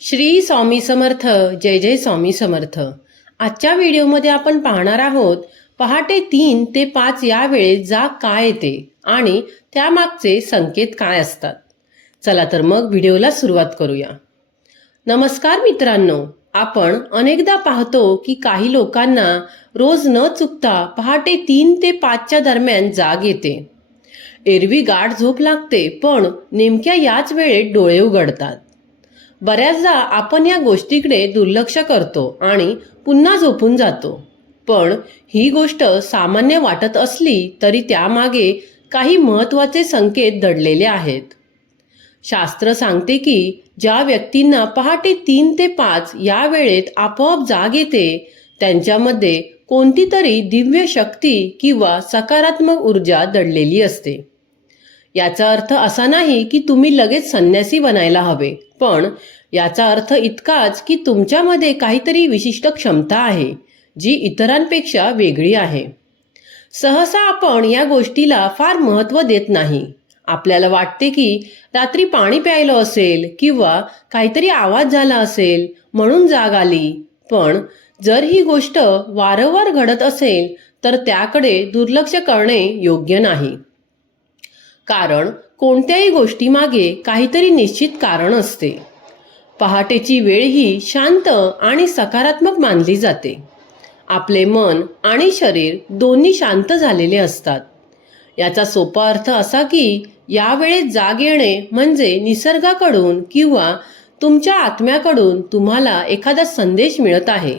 श्री स्वामी समर्थ. जय जय स्वामी समर्थ. आजच्या व्हिडिओमध्ये आपण पाहणार आहोत पहाटे 3 ते 5 या वेळेत जाग काय येते आणि त्यामागचे संकेत काय असतात. चला तर मग व्हिडिओला सुरुवात करूया. नमस्कार मित्रांनो, आपण अनेकदा पाहतो की काही लोकांना रोज न चुकता पहाटे 3 ते 5च्या दरम्यान जाग येते. एरवी गाढ झोप लागते, पण नेमक्या याच वेळेत डोळे उघडतात. बऱ्याचदा आपण या गोष्टीकडे दुर्लक्ष करतो आणि पुन्हा झोपून जातो. पण ही गोष्ट सामान्य वाटत असली तरी त्यामागे काही महत्त्वाचे संकेत दडलेले आहेत. शास्त्र सांगते की ज्या व्यक्तींना पहाटे 3 ते 5 या वेळेत आपोआप जाग येते त्यांच्यामध्ये कोणती तरी दिव्य शक्ती किंवा सकारात्मक ऊर्जा दडलेली असते. याचा अर्थ असा नाही की तुम्ही लगेच संन्यासी बनायला हवे, पण याचा अर्थ इतकाच की तुमच्यामध्ये काहीतरी विशिष्ट क्षमता आहे जी इतरांपेक्षा वेगळी आहे. सहसा आपण या गोष्टीला फार महत्त्व देत नाही. आपल्याला वाटते की रात्री पाणी प्यायलं असेल किंवा काहीतरी आवाज झाला असेल म्हणून जाग आली. पण जर ही गोष्ट वारंवार घडत असेल तर त्याकडे दुर्लक्ष करणे योग्य नाही. कारण कोणत्याही गोष्टीमागे काहीतरी निश्चित कारण असते. पहाटेची वेळ ही शांत आणि सकारात्मक मानली जाते. आपले मन आणि शरीर दोन्ही शांत झालेले असतात. याचा सोपा अर्थ असा की या वेळेत जाग येणे म्हणजे निसर्गाकडून किंवा तुमच्या आत्म्याकडून तुम्हाला एखादा संदेश मिळत आहे.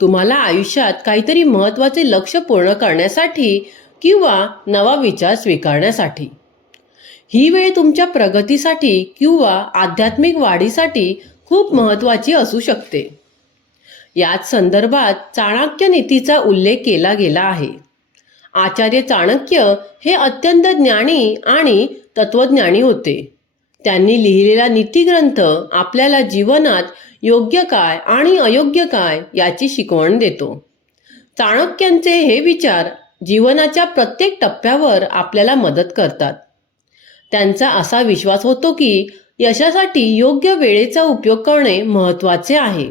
तुम्हाला आयुष्यात काहीतरी महत्त्वाचे लक्ष्य पूर्ण करण्यासाठी किंवा नवा विचार स्वीकारण्यासाठी. ही वेळ तुमच्या प्रगतीसाठी किंवा आध्यात्मिक वाढीसाठी खूप महत्त्वाची असू शकते. याच संदर्भात चाणक्य नीतीचा उल्लेख केला गेला आहे. आचार्य चाणक्य हे अत्यंत ज्ञानी आणि तत्वज्ञानी होते. त्यांनी लिहिलेला नीतिग्रंथ आपल्याला जीवनात योग्य काय आणि अयोग्य काय याची शिकवण देतो. चाणक्यांचे हे विचार जीवनाच्या प्रत्येक टप्प्यावर आपल्याला मदत करतात. त्यांचा असा विश्वास होतो की यशासाठी योग्य वेळेचा उपयोग करणे महत्त्वाचे आहे.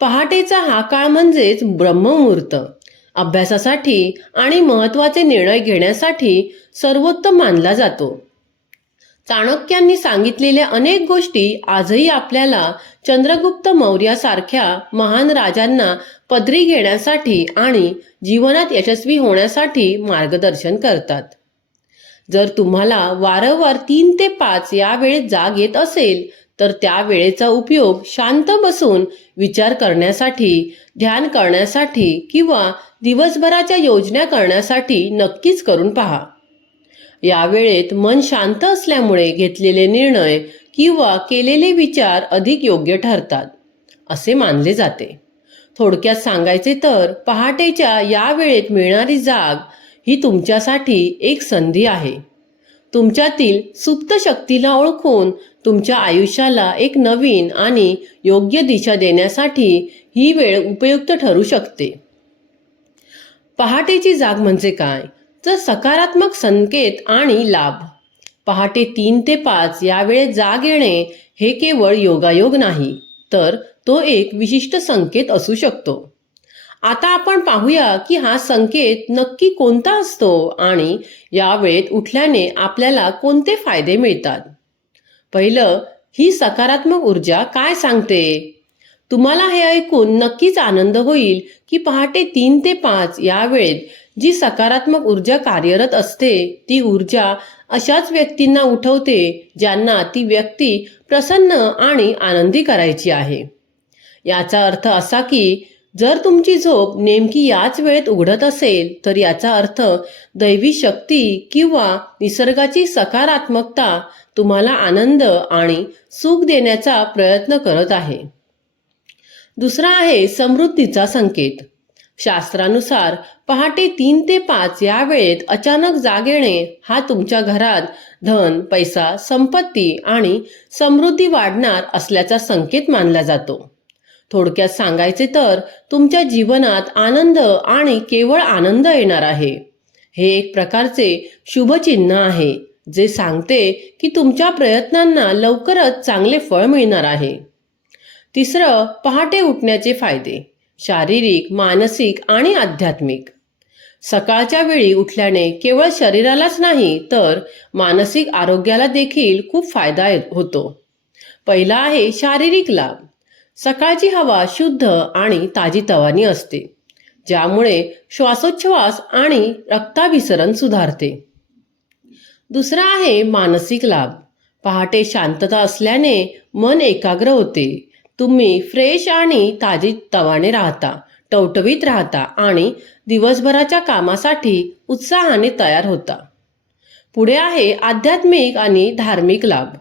पहाटेचा हा काळ म्हणजेच ब्रह्ममुहूर्त. अभ्यासासाठी आणि महत्त्वाचे निर्णय घेण्यासाठी सर्वोत्तम मानला जातो. चाणक्यांनी सांगितलेल्या अनेक गोष्टी आजही आपल्याला चंद्रगुप्त मौर्यासारख्या महान राजांना पदरी घेण्यासाठी आणि जीवनात यशस्वी होण्यासाठी मार्गदर्शन करतात. जर तुम्हाला वारंवार 3 ते 5 या वेळेत जाग येत असेल तर त्या वेळेचा उपयोग शांत बसून विचार करण्यासाठी, ध्यान करण्यासाठी किंवा दिवसभराच्या योजना करण्यासाठी नक्कीच करून पहा. या वेळेत मन शांत असल्यामुळे घेतलेले निर्णय किंवा केलेले विचार अधिक योग्य ठरतात असे मानले जाते. थोडक्यात सांगायचे तर पहाटेच्या या वेळेत मिळणारी जाग ही तुमच्यासाठी एक संधी आहे. तुमच्यातील सुप्त शक्तीला ओळखून तुमच्या आयुष्याला एक नवीन आणि योग्य दिशा देण्यासाठी ही वेळ उपयुक्त ठरू शकते. पहाटेची जाग म्हणजे काय? तर सकारात्मक संकेत आणि लाभ. पहाटे 3 ते 5 या वेळेत जाग येणे हे केवळ योगायोग नाही, तर तो एक विशिष्ट संकेत असू शकतो. आता आपण पाहूया की हा संकेत नक्की कोणता असतो आणि या वेळेत उठल्याने आपल्याला कोणते फायदे मिळतात. पहिलं, ही सकारात्मक ऊर्जा काय सांगते? तुम्हाला हे ऐकून नक्कीच आनंद होईल की पहाटे 3 ते 5 या वेळेत जी सकारात्मक ऊर्जा कार्यरत असते ती ऊर्जा अशाच व्यक्तींना उठवते ज्यांना ती व्यक्ती प्रसन्न आणि आनंदी करायची आहे. याचा अर्थ असा की जर तुमची झोप नेमकी याच वेळेत उघडत असेल तर याचा अर्थ दैवी शक्ती किंवा निसर्गाची सकारात्मकता तुम्हाला आनंद आणि सुख देण्याचा प्रयत्न करत आहे. दुसरा आहे समृद्धीचा संकेत. शास्त्रानुसार पहाटे 3 ते 5 या वेळेत अचानक जाग येणे हा तुमच्या घरात धन, पैसा, संपत्ती आणि समृद्धी वाढणार असल्याचा संकेत मानला जातो. थोडक्यात सांगायचे तर तुमच्या जीवनात आनंद आणि केवळ आनंद येणार आहे. हे एक प्रकारचे शुभचिन्ह आहे जे सांगते की तुमच्या प्रयत्नांना लवकरच चांगले फळ मिळणार आहे. तिसरं, पहाटे उठण्याचे फायदे, शारीरिक, मानसिक आणि आध्यात्मिक. सकाळच्या वेळी उठल्याने केवळ शरीरालाच नाही तर मानसिक आरोग्याला देखील खूप फायदा होतो. पहिला आहे शारीरिक लाभ. सकाळची हवा शुद्ध आणि ताजीतवानी असते, ज्यामुळे श्वासोच्छवास आणि रक्ताभिसरण सुधारते. दुसरा आहे मानसिक लाभ. पहाटे शांतता असल्याने मन एकाग्र होते. तुम्ही फ्रेश आणि ताजीतवाने राहता, टवटवीत राहता आणि दिवसभराच्या कामासाठी उत्साहाने तयार होता. पुढे आहे आध्यात्मिक आणि धार्मिक लाभ.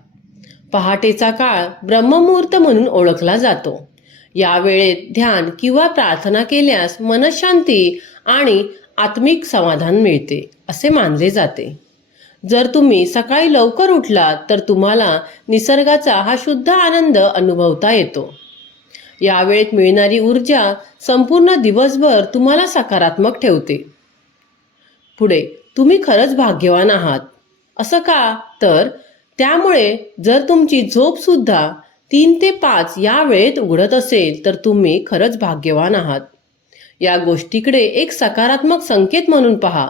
पहाटेचा काळ ब्रह्ममुहूर्त म्हणून ओळखला जातो. या वेळेत ध्यान किंवा प्रार्थना केल्यास मनशांती आणि आत्मिक समाधान मिळते असे मानले जाते. जर तुम्ही सकाळी लवकर उठलात तर तुम्हाला निसर्गाचा हा शुद्ध आनंद अनुभवता येतो. या वेळेत मिळणारी ऊर्जा संपूर्ण दिवसभर तुम्हाला सकारात्मक ठेवते. पुढे, तुम्ही खरंच भाग्यवान आहात. असं का? तर त्यामुळे जर तुमची झोप सुद्धा 3 ते 5 या वेळेत उघडत असेल तर तुम्ही खरंच भाग्यवान आहात. या गोष्टीकडे एक सकारात्मक संकेत म्हणून पहा.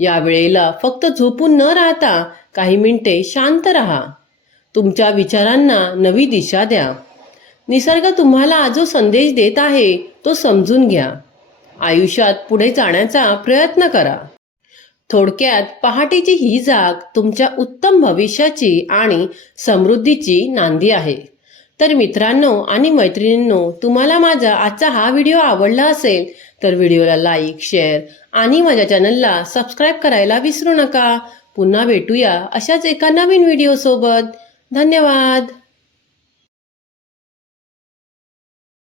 या वेळेला फक्त झोपून न राहता काही मिनिटे शांत राहा. तुमच्या विचारांना नवी दिशा द्या. निसर्ग तुम्हाला जो संदेश देत आहे तो समजून घ्या. आयुष्यात पुढे जाण्याचा प्रयत्न करा. थोडक्यात, पहाटेची ही जाग तुमच्या उत्तम भविष्याची आणि समृद्धीची नांदी आहे. तर मित्रांनो आणि मैत्रिणींनो, तुम्हाला माझा आजचा हा व्हिडिओ आवडला असेल तर व्हिडिओला लाईक, शेअर आणि माझ्या चॅनलला सबस्क्राईब करायला विसरू नका. पुन्हा भेटूया अशाच एका नवीन व्हिडिओ सोबत. धन्यवाद.